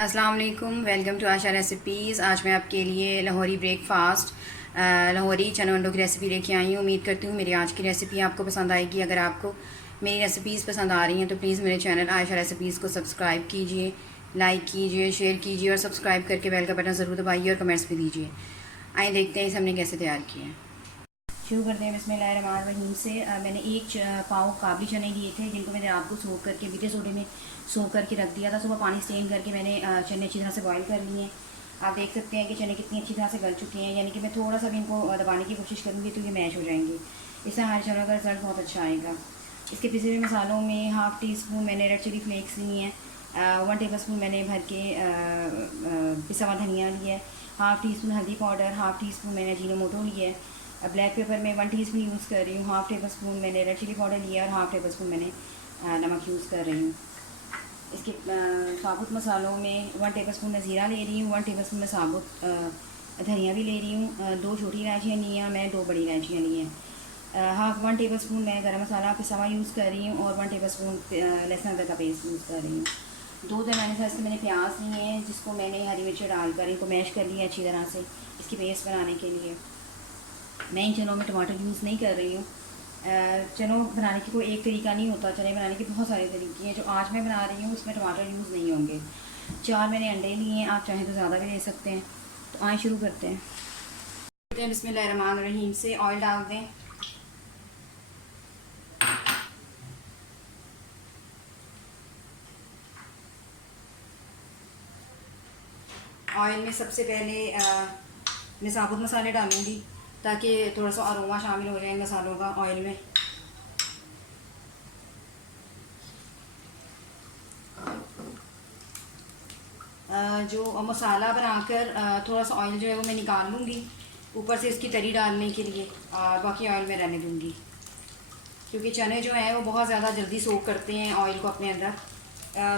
अस्सलाम वालेकुम, welcome to Asha recipes. आज मैं आपके लिए लाहौरी ब्रेकफास्ट लाहौरी चना अंडों की रेसिपी लेके आई हूँ। उम्मीद करती हूँ मेरी आज की रेसिपी आपको पसंद आएगी। अगर आपको मेरी रेसिपीज़ पसंद आ रही हैं तो प्लीज़ मेरे चैनल आयशा रेसिपीज़ को सब्सक्राइब कीजिए, लाइक कीजिए, शेयर कीजिए और सब्सक्राइब करके बेल का बटन ज़रूर दबाइए और कमेंट्स भी दीजिए। आइए देखते हैं इसे हमने कैसे तैयार किया है। शुरू करते हैं बिस्मिल्लाहिर्रहमानिर्रहीम से। मैंने एक पाव काबली चने लिए थे जिनको मैंने रात को सोख करके बीटे सोडे में सोख करके रख दिया था। सुबह पानी स्टेन करके मैंने चने अच्छी तरह से बॉईल कर लिए हैं। आप देख सकते हैं कि चने कितनी अच्छी तरह से गल चुके हैं, यानी कि मैं थोड़ा सा भी इनको दबाने की कोशिश करूँगी तो ये मैश हो जाएंगे। इससे हमारे चनों का रिजल्ट बहुत अच्छा आएगा। इसके पिसे हुए मसालों में हाफ़ टी स्पून मैंने रेड चिली फ्लेक्स लिए हैं, 1 टेबल स्पून मैंने भर के पिसा हुआ धनिया लिया है, हाफ़ टी स्पून हल्दी पाउडर, हाफ़ टी स्पून मैंने अजीनोमोटो लिया है। ब्लैक पेपर में 1 टीस्पून यूज़ कर रही हूँ, हाफ़ टेबल स्पून मैंने रेड चिली पाउडर लिया और हाफ़ टेबल स्पून मैंने नमक यूज़ कर रही हूँ। इसके साबुत मसालों में 1 टेबल स्पून मैं ज़ीरा ले रही हूँ, 1 टेबल स्पून मैं साबुत धनिया भी ले रही हूँ, 2 छोटी इलायचियाँ ली हैं, मैं 2 बड़ी इलायचियाँ ली हैं। 1 टेबल स्पून मैं गरम मसाला पिसा हुआ यूज़ कर रही हूँ और 1 टेबल स्पून लहसुन अदरक का पेस्ट यूज़ कर रही हूँ। 2 दरमियाने साइज़ के मैंने प्याज लिए हैं जिसको मैंने हरी मिर्च डालकर इनको मैश कर लिया अच्छी तरह से इसकी पेस्ट बनाने के लिए। मैं इन चनों में टमाटर यूज़ नहीं कर रही हूँ। चनों बनाने की कोई एक तरीका नहीं होता, चने बनाने के बहुत सारे तरीके हैं। जो आज मैं बना रही हूँ उसमें टमाटर यूज़ नहीं होंगे। 4 मैंने अंडे लिए हैं, आप चाहें तो ज़्यादा भी ले सकते हैं। तो आए शुरू करते हैं। बिस्मिल्लाहिर्रहमानिर्रहीम से ऑयल डाल दें। ऑयल में सबसे पहले मैं साबुत मसाले डालूँगी ताकि थोड़ा सा अरोमा शामिल हो जाए मसालों का ऑयल में। जो मसाला बनाकर थोड़ा सा ऑयल जो है वो मैं निकाल लूँगी ऊपर से इसकी तरी डालने के लिए, और बाकी ऑयल में रहने दूँगी क्योंकि चने जो हैं वो बहुत ज़्यादा जल्दी सोख करते हैं ऑयल को अपने अंदर,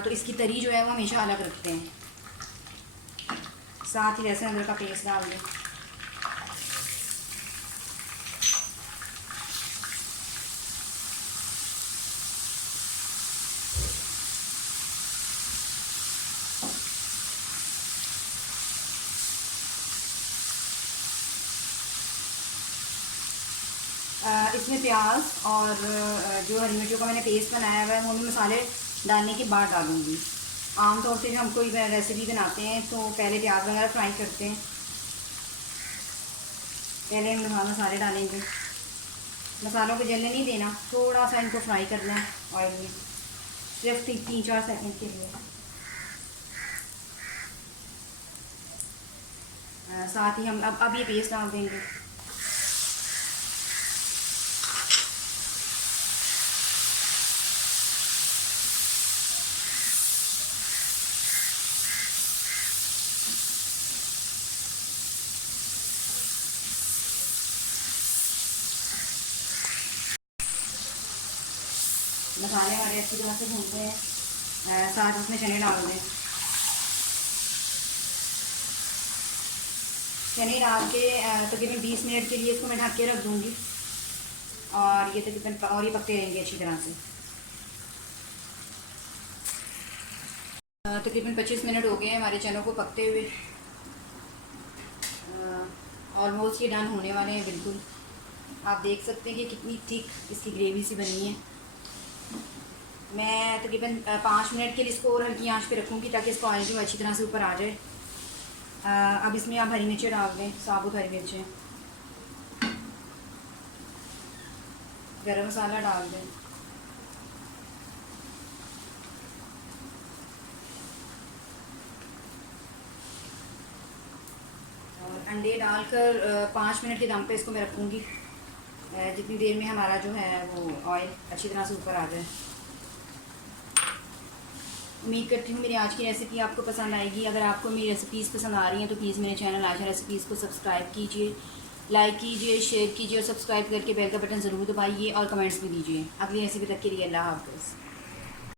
तो इसकी तरी जो है वो हमेशा अलग रखते हैं। साथ ही लहसुन अदरक का पेस्ट डाल दें। इसमें प्याज और जो हरी मिर्चों का मैंने पेस्ट बनाया हुआ है वो भी मसाले डालने के बाद डालूँगी। आमतौर से जब हम कोई रेसिपी बनाते हैं तो पहले प्याज वगैरह फ्राई करते हैं, पहले हम मसाले डालेंगे। मसालों को जलने नहीं देना, थोड़ा सा इनको फ्राई करना है ऑयल में, सिर्फ 3-4 सेकंड के लिए। साथ ही हम अब ये पेस्ट डाल देंगे। मसाले हमारे अच्छी तरह से भूनते हैं, साथ उसमें चने डाल दें। चने डाल के तकरीबन 20 मिनट के लिए इसको मैं ढक के रख दूँगी और ये तकरीबन ये पकते रहेंगे अच्छी तरह से। तकरीबन 25 मिनट हो गए हैं हमारे चनों को पकते हुए। ऑलमोस्ट ये डन होने वाले हैं बिल्कुल। आप देख सकते हैं कि कितनी थिक इसकी ग्रेवी सी बनी है। मैं तकरीबन 5 मिनट के लिए इसको और हल्की आंच पे रखूँगी ताकि इसका ऑयल जो अच्छी तरह से ऊपर आ जाए। अब इसमें आप हरी मिर्चें डाल दें, साबुत हरी मिर्चें, गरम मसाला डाल दें, और अंडे डालकर 5 मिनट के दम पे इसको मैं रखूँगी जितनी देर में हमारा जो है वो ऑयल अच्छी तरह से ऊपर आ जाए। उम्मीद करती हूँ मेरी आज की रेसिपी आपको पसंद आएगी। अगर आपको मेरी रेसिपीज़ पसंद आ रही हैं तो प्लीज़ मेरे चैनल आशा रेसिपीज़ को सब्सक्राइब कीजिए, लाइक कीजिए, शेयर कीजिए और सब्सक्राइब करके बेल का बटन ज़रूर दबाइए और कमेंट्स भी दीजिए। अगली रेसिपी तक के लिए अल्लाह हाफ़िज़।